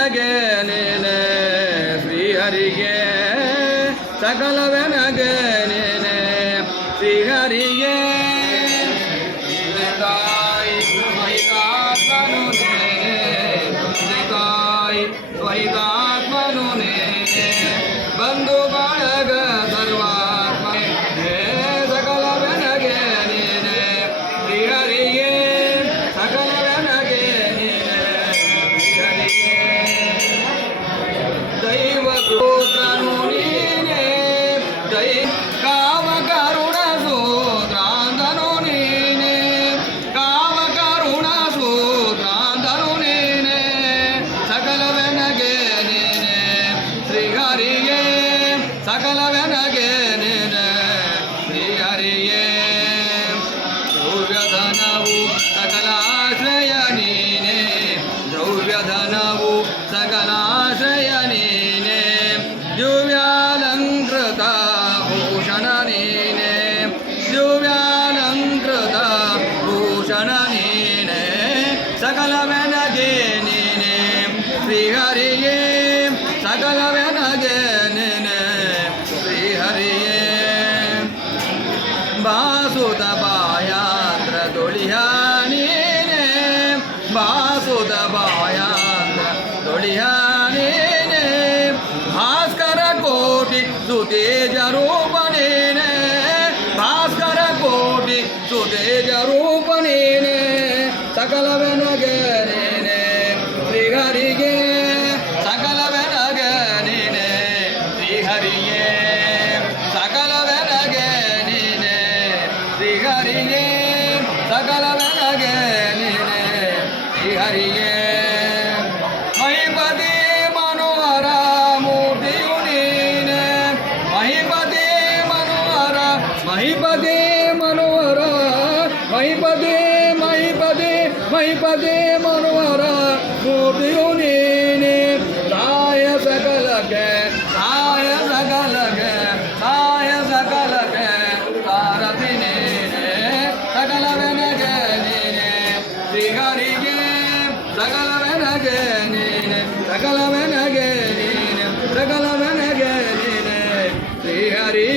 ನೀನೆ ಶ್ರೀಹರಿಗೆ ಸಕಲವೆನಗೆ ನೀನೆ ಶ್ರೀಹರಿಗೆ ತಾಯಿ ಸ್ವೈದಾಸನು ತಾಯಿ ಸ್ವೈದಾ ನೀನೆ ಸಕಲವೆನಗೆ ನೀನೆ ಶ್ರೀಹರಿಗೆ ಸಕಲವೆನಗೆ ನೀನೆ ಬಾಸುದ ಬಾಯಾಂದ್ರ ದೊಳಿಯ ನೀನೆ ಬಾಸುದ ಬಾಯಾಂದ್ರ ದೊಳಿಯ ನೀನೆ ಭಾಸ್ಕರ ಕೋಟಿ ಸುತೇಜ ರೂಪ ನೀನೆ ಭಾಸ್ಕರ ಕೋಟಿ ಸುತೇಜ ರೂಪ ನೀನೆ ಸಕಲವೆನಗೆ ನೀನೆ ಶ್ರೀಹರಿಗೆ ಸಕಲವೆನಗೆ ನೀನೆ ಶ್ರೀಹರಿಗೆ ಸಕಲವೆನಗೆ ನೀನೆ ಶ್ರೀಹರಿಗೆ ಮಹಿಪತಿ ಮನೋಹರ ಮೂರ್ತಿಯು ನೀನೆ ಮಹಿಪತಿ ಮನೋಹರ ಮಹಿಪತಿ ಮನೋಹರ ಮಹಿಪತಿ ಮಹಿಪತಿ ಮಹಿಪತಿ ಮನೋಹರ ಮೂರ್ತಿಯು ನೀನೆ ನೀನೆ ಸಕಲವೆನಗೆ ನೀನೆ ಸಕಲವೆನಗೆ ನೀನೆ ಶ್ರೀಹರಿ